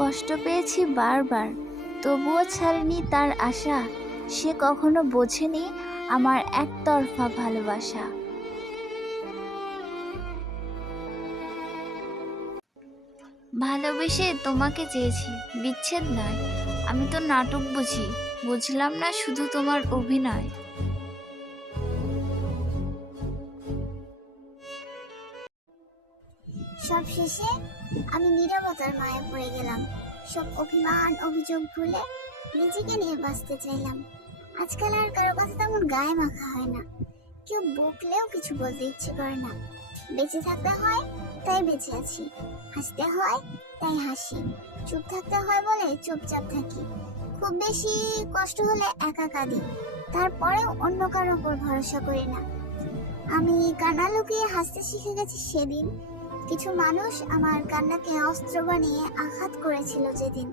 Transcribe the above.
কষ্ট পেয়েছি বারবার, তবুও ছাড়েনি তার আশা। সে কখনো বোঝেনি আমার একতরফা ভালোবাসা। ভালোবেসে তোমাকে চেয়েছি, বিচ্ছেদ নয়। আমি তো নাটক বুঝি, বুঝলাম না শুধু তোমার অভিনয়। সব শেষে আমি নীরবতার মায়া পড়ে গেলাম। সব অভিমান অভিযোগ ভুলে নিজেকে নিয়ে বাঁচতে চাইলাম। আজকাল আর কারো কথা তেমন গায়ে মাখা হয় না। কেউ বকলেও কিছু বলতে ইচ্ছে করে না। বেঁচে থাকতে হয় তাই বেঁচে আছি, হাসতে হয় তাই হাসি, চুপ থাকতে হয় বলে চুপচাপ থাকি। খুব বেশি কষ্ট হলে একা কাঁদি, তারপরেও অন্য কারোর উপর ভরসা করি না। আমি কান্না লুকিয়ে হাসতে শিখে গেছি সেদিন। কিছু মানুষ আমার কান্নাকে অস্ত্র বানিয়ে আঘাত করেছিল যেদিন।